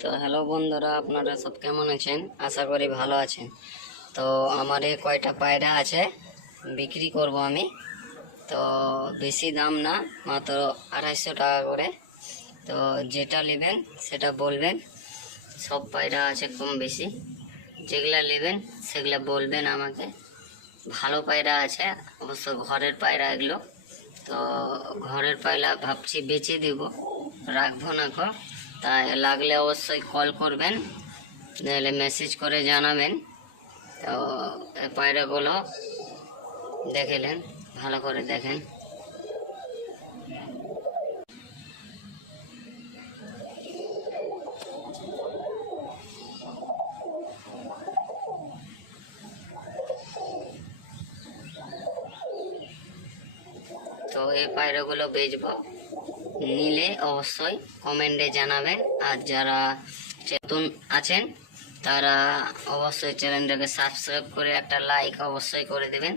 তো হ্যালো বন্ধুরা, আপনারা সব কেমন আছেন? আশা করি ভালো আছেন। তো আমার এই কয়টা পায়রা আছে, বিক্রি করব আমি। তো বেশি দাম না, মাত্র 250 টাকা করে। তো যেটা নেবেন সেটা বলবেন। সব পায়রা আছে কম বেশি, যেগুলা নেবেন সেগুলা বলবেন আমাকে। ভালো পায়রা আছে, অবশ্য ঘরের পায়রা এগুলো। তো ঘরের পায়রা ভাবছি বেচে দেব, রাখবো না গো। তাই লাগলে অবশ্যই কল করবেন, নাহলে মেসেজ করে জানাবেন। তো এই পায়রাগুলো দেখেলেন, ভালো করে দেখেন। তো এই পায়রাগুলো বেচবো, নিলে অবশ্যই কমেন্টে জানাবেন। আর যারা নতুন আছেন তারা অবশ্যই চ্যানেলটাকে সাবস্ক্রাইব করে একটা লাইক অবশ্যই করে দেবেন।